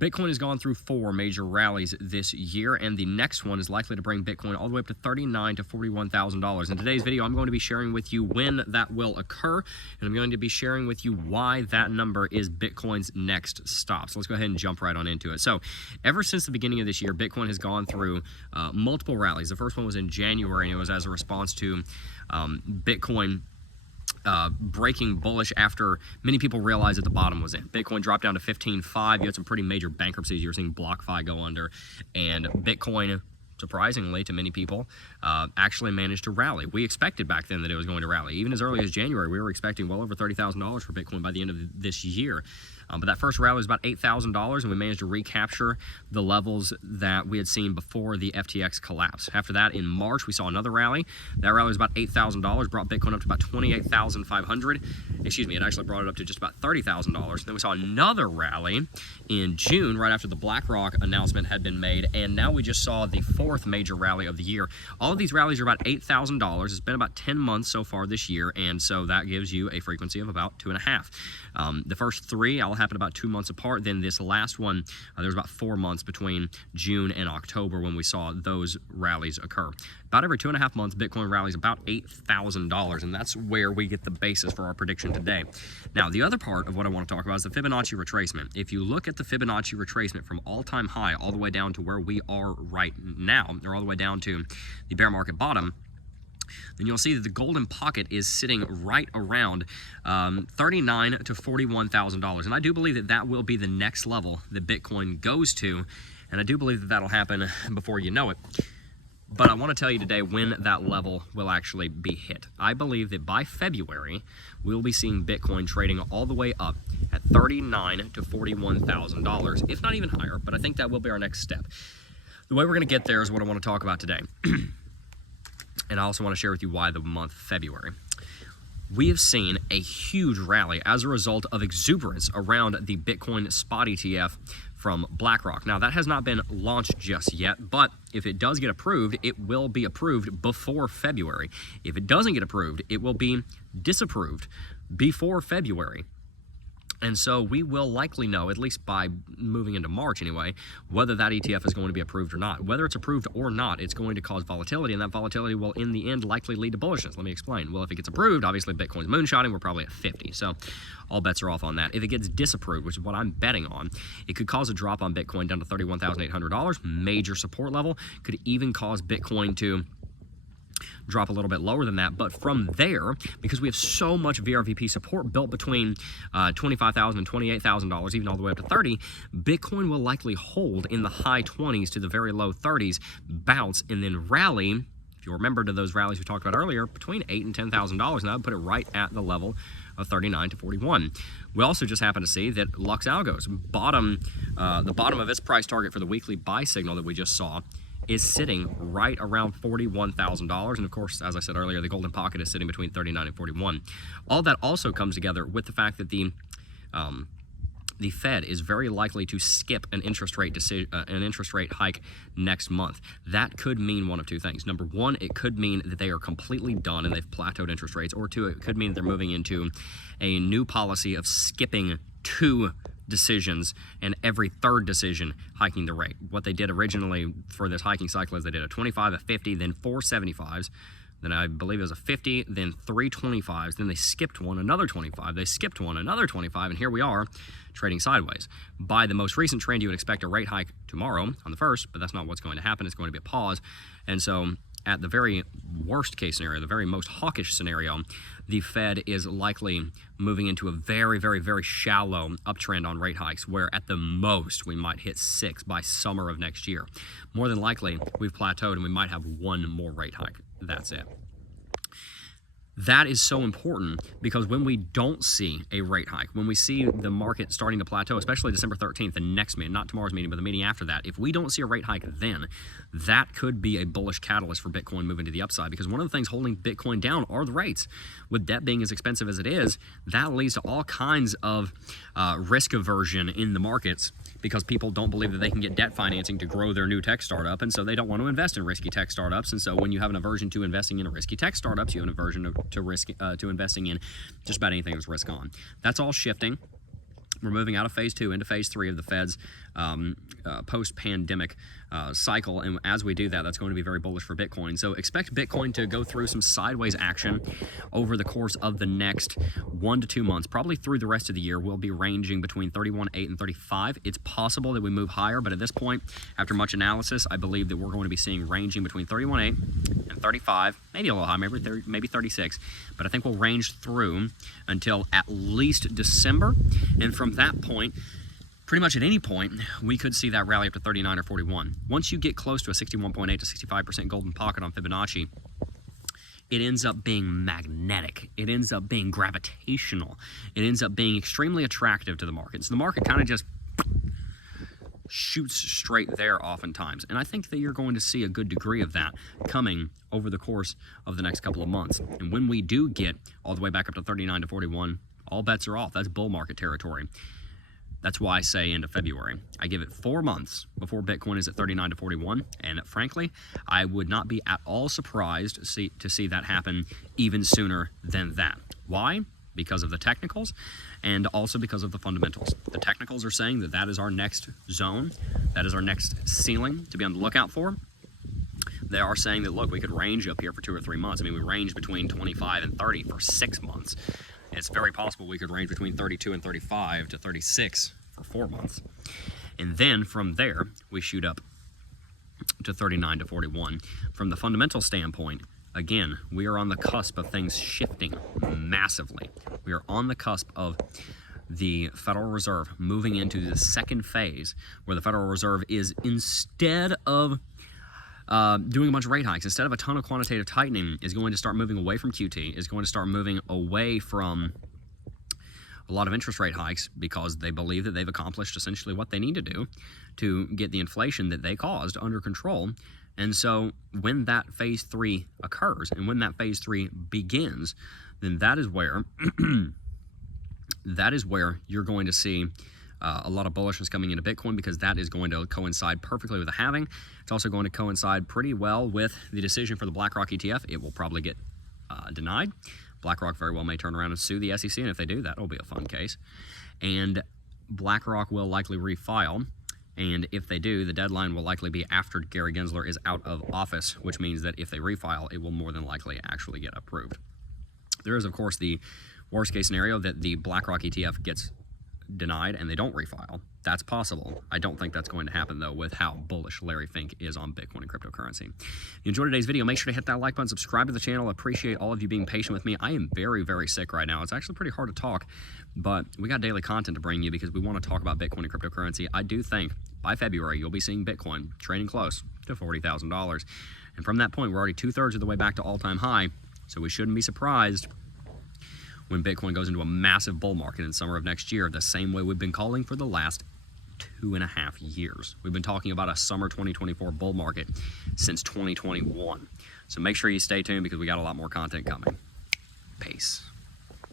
Bitcoin has gone through 4 major rallies this year, and the next one is likely to bring Bitcoin all the way up to $39,000 to $41,000. In today's video, I'm going to be sharing with you when that will occur, and I'm going to be sharing with you why that number is Bitcoin's next stop. So let's go ahead and jump right on into it. So ever since the beginning of this year, Bitcoin has gone through multiple rallies. The first one was in January, and it was as a response to Bitcoin breaking bullish after many people realized that the bottom was in. Bitcoin dropped down to 15.5. You had some pretty major bankruptcies. You were seeing BlockFi go under, and Bitcoin, surprisingly to many people, actually managed to rally. We expected back then that it was going to rally. Even as early as January, we were expecting well over $30,000 for Bitcoin by the end of this year. But that first rally was about $8,000, and we managed to recapture the levels that we had seen before the FTX collapse. After that, in March, we saw another rally. That rally was about $8,000, brought Bitcoin up to about $28,500. Excuse me, it actually brought it up to just about $30,000. Then we saw another rally in June, right after the BlackRock announcement had been made, and now we just saw the fourth major rally of the year. All of these rallies are about $8,000. It's been about 10 months so far this year, and so that gives you a frequency of about 2.5. The first three all happened about 2 months apart. Then this last one, there was about 4 months between June and October when we saw those rallies occur. About every 2.5 months, Bitcoin rallies about $8,000, and that's where we get the basis for our prediction today. Now, the other part of what I want to talk about is the Fibonacci retracement. If you look at the Fibonacci retracement from all-time high all the way down to where we are right now, or all the way down to the bear market bottom, then you'll see that the golden pocket is sitting right around $39,000 to $41,000. And I do believe that that will be the next level that Bitcoin goes to, and I do believe that that'll happen before you know it. But I want to tell you today when that level will actually be hit. I believe that by February, we'll be seeing Bitcoin trading all the way up at $39,000 to $41,000, if not even higher, but I think that will be our next step. The way we're going to get there is what I want to talk about today. And I also want to share with you why the month February. We have seen a huge rally as a result of exuberance around the Bitcoin spot ETF from BlackRock. Now, that has not been launched just yet, but if it does get approved, it will be approved before February. If it doesn't get approved, it will be disapproved before February. And so we will likely know, at least by moving into March anyway, whether that ETF is going to be approved or not. Whether it's approved or not, it's going to cause volatility, and that volatility will, in the end, likely lead to bullishness. Let me explain. Well, if it gets approved, obviously Bitcoin's moonshotting. We're probably at 50, so all bets are off on that. If it gets disapproved, which is what I'm betting on, it could cause a drop on Bitcoin down to $31,800, major support level. Could even cause Bitcoin to drop a little bit lower than that, but from there, because we have so much VRVP support built between $25,000 and $28,000, even all the way up to $30,000, Bitcoin will likely hold in the high 20s to the very low 30s, bounce, and then rally. If you remember to those rallies we talked about earlier, between $8,000 and $10,000, and that would put it right at the level of 39 to 41. We also just happen to see that Lux Algo's bottom, the bottom of its price target for the weekly buy signal that we just saw, is sitting right around $41,000. And of course, as I said earlier, the golden pocket is sitting between 39 and 41. All that also comes together with the fact that the Fed is very likely to skip an interest rate hike next month. That could mean one of two things. Number one, it could mean that they are completely done and they've plateaued interest rates. Or two, it could mean they're moving into a new policy of skipping 2 decisions and every third decision hiking the rate. What they did originally for this hiking cycle is they did a 25, a 50, then 4 75s, then I believe it was a 50, then 3 25s, then they skipped one, another 25, they skipped one, another 25, and here we are trading sideways. By the most recent trend, you would expect a rate hike tomorrow on the 1st, but that's not what's going to happen. It's going to be a pause. And so at the very worst case scenario, the very most hawkish scenario, the Fed is likely moving into a very, very, very shallow uptrend on rate hikes, where at the most we might hit 6 by summer of next year. More than likely, we've plateaued and we might have 1 more rate hike. That's it. That is so important because when we don't see a rate hike, when we see the market starting to plateau, especially December 13th, the next meeting, not tomorrow's meeting, but the meeting after that, if we don't see a rate hike then, that could be a bullish catalyst for Bitcoin moving to the upside, because one of the things holding Bitcoin down are the rates. With debt being as expensive as it is, that leads to all kinds of risk aversion in the markets, because people don't believe that they can get debt financing to grow their new tech startup, and so they don't want to invest in risky tech startups. And so when you have an aversion to investing in risky tech startups, you have an aversion to investing in just about anything that's risk on. That's all shifting. We're moving out of phase 2 into phase 3 of the Fed's post-pandemic cycle, and as we do that, that's going to be very bullish for Bitcoin. So expect Bitcoin to go through some sideways action over the course of the next 1 to 2 months, probably through the rest of the year. We'll be ranging between 31.8 and 35. It's possible that we move higher, but at this point, after much analysis, I believe that we're going to be seeing ranging between 31.8 and 35, maybe a little high, maybe 36, but I think we'll range through until at least December, and from that point, pretty much at any point, we could see that rally up to 39 or 41. Once you get close to a 61.8 to 65% golden pocket on Fibonacci, it ends up being magnetic. It ends up being gravitational. It ends up being extremely attractive to the market. So the market kind of just shoots straight there oftentimes. And I think that you're going to see a good degree of that coming over the course of the next couple of months. And when we do get all the way back up to 39 to 41, all bets are off. That's bull market territory. That's why I say end of February. I give it 4 months before Bitcoin is at 39 to 41, and frankly, I would not be at all surprised to see that happen even sooner than that. Why? Because of the technicals, and also because of the fundamentals. The technicals are saying that that is our next zone, that is our next ceiling to be on the lookout for. They are saying that, look, we could range up here for 2 or 3 months. I mean, we range between 25 and 30 for 6 months. It's very possible we could range between 32 and 35 to 36 for 4 months. And then from there, we shoot up to 39 to 41. From the fundamental standpoint, again, we are on the cusp of things shifting massively. We are on the cusp of the Federal Reserve moving into the second phase, where the Federal Reserve is, instead of doing a bunch of rate hikes, instead of a ton of quantitative tightening, is going to start moving away from QT, is going to start moving away from a lot of interest rate hikes, because they believe that they've accomplished essentially what they need to do to get the inflation that they caused under control. And so when that phase 3 occurs, and when that phase 3 begins, then that is where you're going to see a lot of bullishness coming into Bitcoin, because that is going to coincide perfectly with the halving. It's also going to coincide pretty well with the decision for the BlackRock ETF. It will probably get denied. BlackRock very well may turn around and sue the SEC, and if they do, that will be a fun case. And BlackRock will likely refile, and if they do, the deadline will likely be after Gary Gensler is out of office, which means that if they refile, it will more than likely actually get approved. There is, of course, the worst case scenario that the BlackRock ETF gets denied and they don't refile. That's possible. I don't think that's going to happen, though, with how bullish Larry Fink is on Bitcoin and cryptocurrency. If you enjoyed today's video, make sure to hit that like button, subscribe to the channel. I appreciate all of you being patient with me. I am very, very sick right now. It's actually pretty hard to talk, but we got daily content to bring you because we want to talk about Bitcoin and cryptocurrency. I do think by February, you'll be seeing Bitcoin trading close to $40,000. And from that point, we're already 2/3 of the way back to all-time high, so we shouldn't be surprised when Bitcoin goes into a massive bull market in summer of next year, the same way we've been calling for the last 2.5 years. We've been talking about a summer 2024 bull market since 2021. So make sure you stay tuned, because we got a lot more content coming. Peace.